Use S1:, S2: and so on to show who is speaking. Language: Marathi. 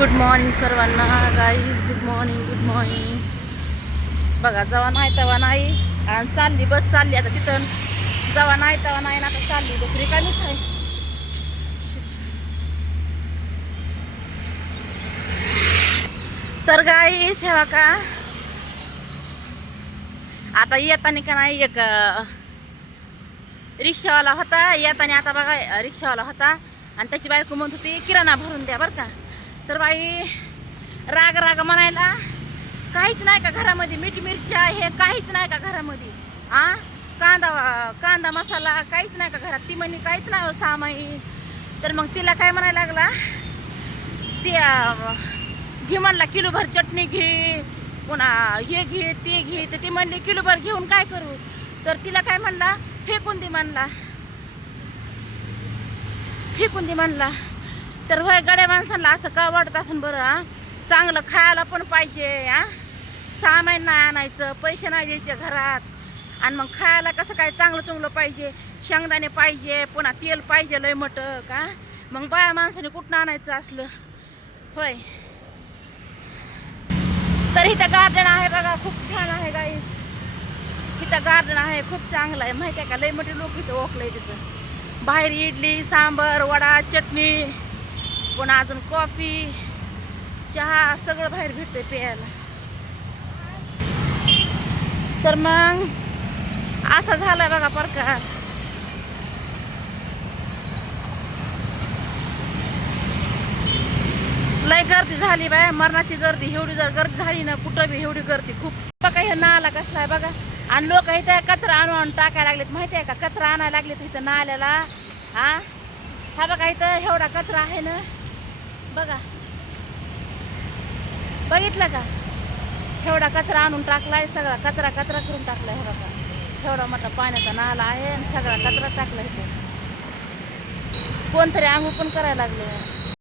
S1: गुड मॉर्निंग सर्वांना. Guys good morning good morning बघा जवा नाही तवा नाही. आणि चालली बस चालली आता तिथं. जवा नाही तवा नाही ना आता चालली. बस रिकामीच आहे तर गाई सेवा का आता येताना का नाही एक रिक्षावाला होता. येताना आता बघा रिक्षावाला होता. आणि त्याची बायको म्हणत होती किराणा भरून द्या बरं का. तर बाई राग राग म्हणायला काहीच नाही का घरामध्ये मीठ मिरच्या हे काहीच नाही का घरामध्ये? आ? कांदा कांदा मसाला काहीच नाही का घरात? ती म्हणे काहीच नाही हो सामाई. तर मग तिला काय म्हणायला लागला? ती घी घे म्हणला किलोभर चटणी घे पुन्हा हे घे ते घे. तर ती म्हणली किलोभर घेऊन काय करू? तर तिला काय म्हणला? फेकून दे म्हणला. फेकून दे म्हणला. तर होय गड्या माणसांना असं का वाटत असेल बरं हा? चांगलं खायला पण पाहिजे हा? सामान नाही आणायचं पैसे नाही द्यायचे घरात. आणि मग खायला कसं काय चांगलं चुंगलं पाहिजे शेंगदाणे पाहिजे पुन्हा तेल पाहिजे लय मटक का मग बाया माणसाने कुठं आणायचं असलं? होय. तर इथं गार्डन आहे बघा खूप छान आहे गाईस इथं गार्डन आहे खूप चांगलं आहे. माहिती आहे का लय मोठे लोक इथं ओकलंय तिथं. बाहेर इडली सांबर वडा चटणी. पुन्हा अजून कॉफी चहा सगळं बाहेर भेटतंय प्यायला. तर मग असा झालाय बघा प्रकार. लय गर्दी झाली बाय मरणाची गर्दी एवढी जर गर्दी झाली ना कुठं बी एवढी गर्दी. खूप बघा हे नाला कसला आहे बघा. आणि लोक इथं कचरा आणून आणून टाकायला लागलेत माहिती आहे का? कचरा आणायला लागलेत इथं नाल्याला. हा? हा बघा इथं एवढा कचरा आहे ना. बघा. बघितलं का? एवढा कचरा आणून टाकलाय सगळा कचरा कचरा करून टाकलाय हे बघा. एवढा मोठा पाण्याचा नाला आहे आणि सगळा कचरा टाकला इथे. कोणतरी आंघोळ पण करायला लागले.